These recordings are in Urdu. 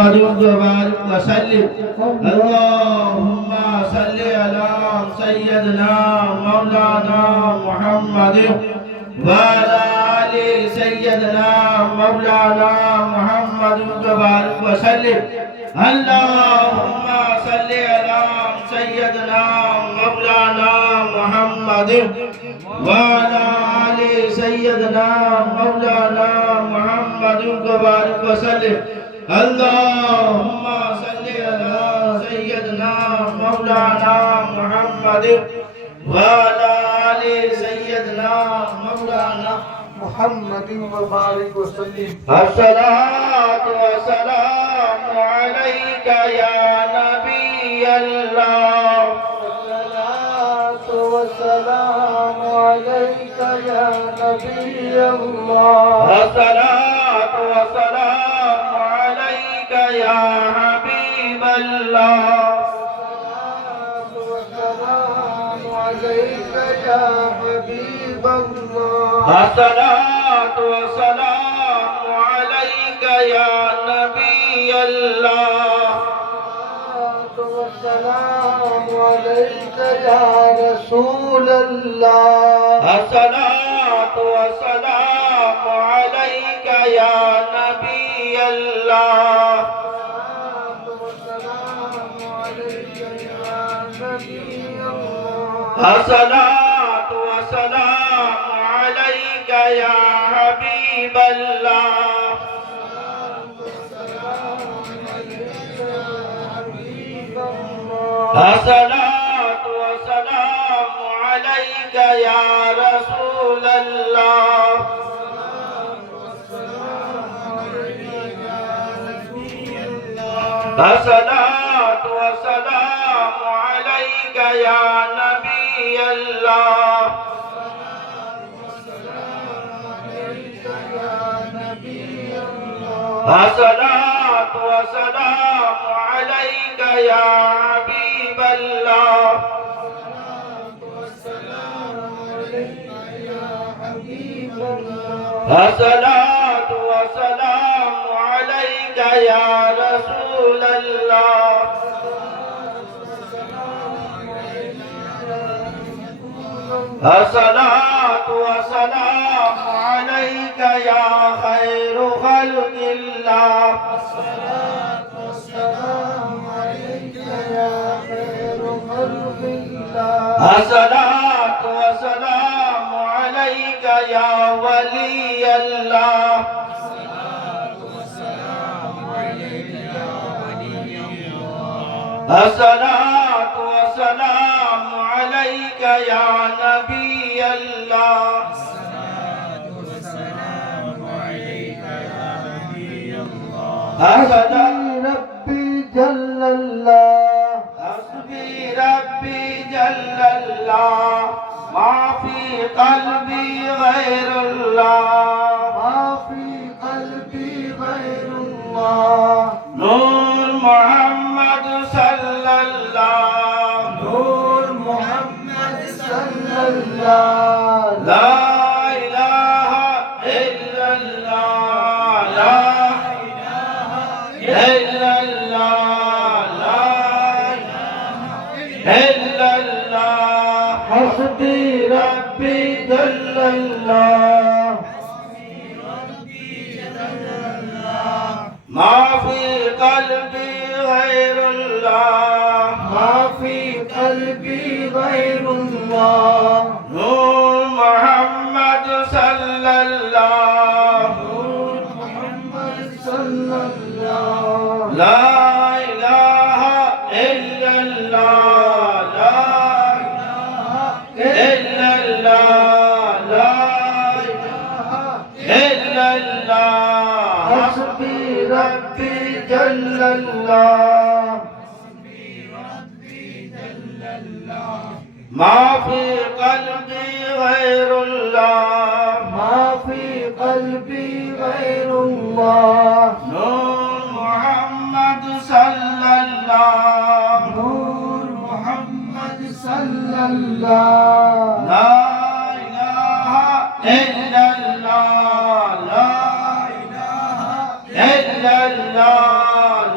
وبارك وسلم اللهم صل على سيدنا مولانا محمد وعلى آل سيدنا مولانا محمد وبارك وسلم اللهم صل على سيدنا مولانا محمد وعلى آل سيدنا مولانا محمد وبارك وسلم اللهم صل على سيدنا مولانا محمد وعلى آل سيدنا مولانا محمد وبارك وسلم. الصلاة والسلام عليك يا نبي الله. الصلاة والسلام عليك يا نبي الله. الصلاة والسلام عليك يا حبيب الله. الصلاة والسلام عليك يا حبيب الله. الصلاة والسلام عليك يا نبي الله. الصلاة والسلام عليك يا رسول الله. الصلاة والسلام عليك يا نبي الله. الصلاة والسلام عليك يا نبي الله. الصلاة والسلام عليك يا حبيب الله. الصلاة والسلام عليك يا رسول الله. الصلاة والسلام عليك يا نبي الله. الصلاة والسلام عليك يا حبيب الله. الصلاة والسلام عليك يا رسول الله. الصلاة والسلام عليك يا خير خلق الله. الصلاة والسلام عليك يا خير خلق الله. الصلاة والسلام عليك يا ولي الله. الصلاة والسلام عليك يا ولي الله. الصلاة والسلام عليك يا نبي الله. الصلاة والسلام عليك يا نبي الله. حسبي ربي جل الله. حسبي ربي جل الله ما في قلبي غير الله. ما في قلبي غير الله. نور محمد صلى الله. نور محمد صلى الله. لا إله إلا الله. لا إله إلا الله. لا إله إلا الله. حسبي ربي جل الله. ما في قلبي غير الله. ما في قلبي غير الله. نور محمد صلى الله. نور محمد صلى الله. لا إله إلا الله. لا إله إلا الله. لا إله إلا الله. حسبي ربي جل الله. ما في قلبي غير الله. ما في قلبي غير الله. نور محمد صلى الله. نور محمد صلى الله. لا إله إلا الله. لا إله إلا الله.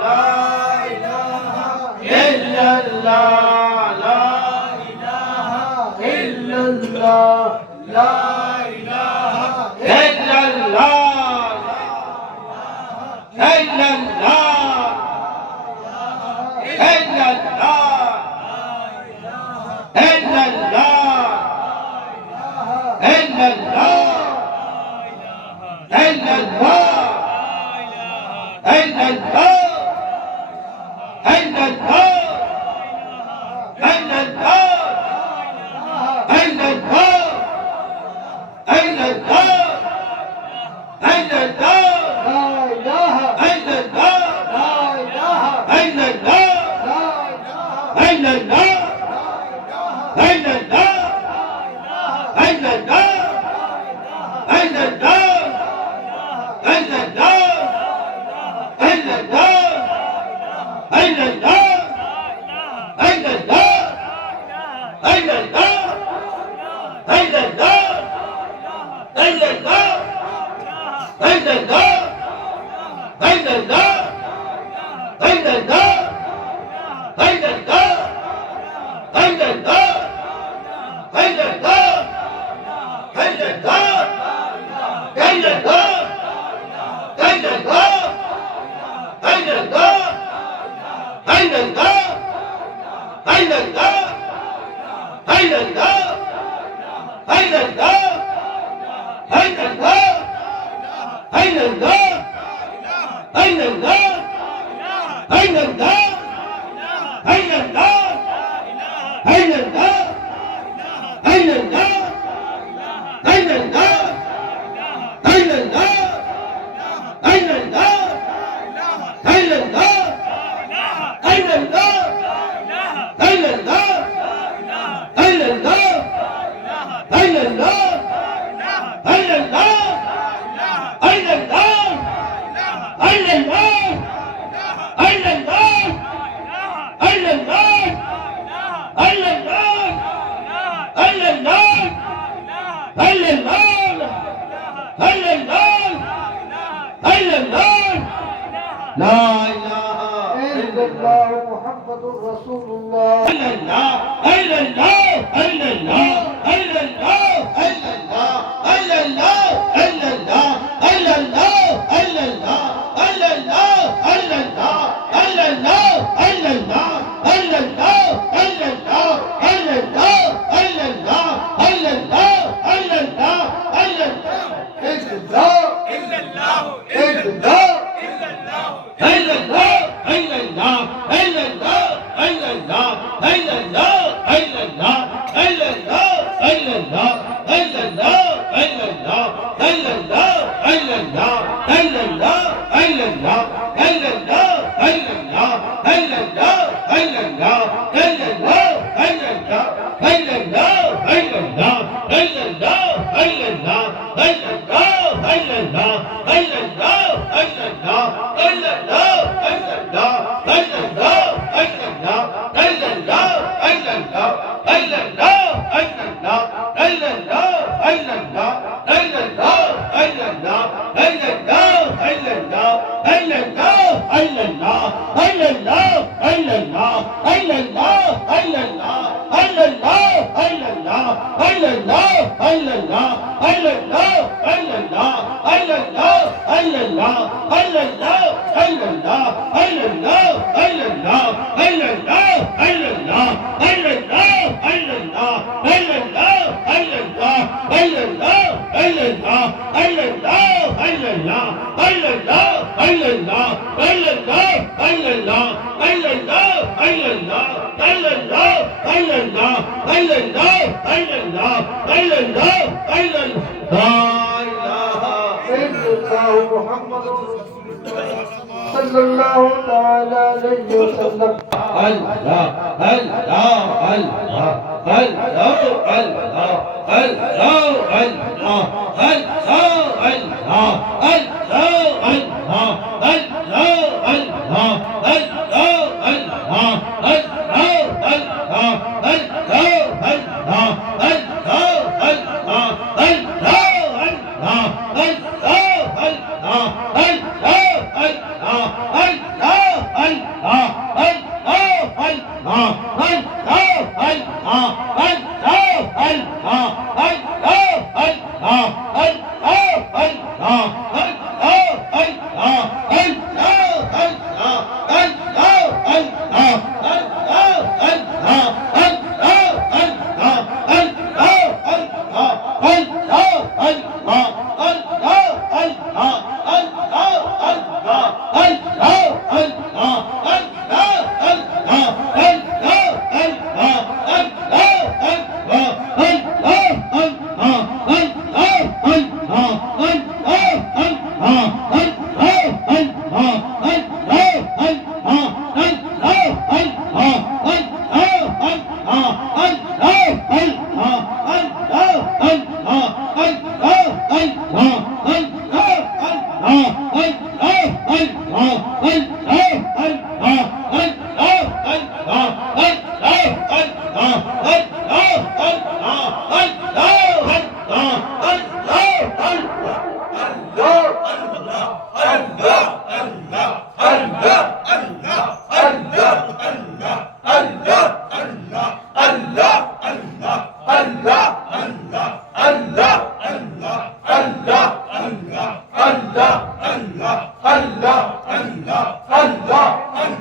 Allah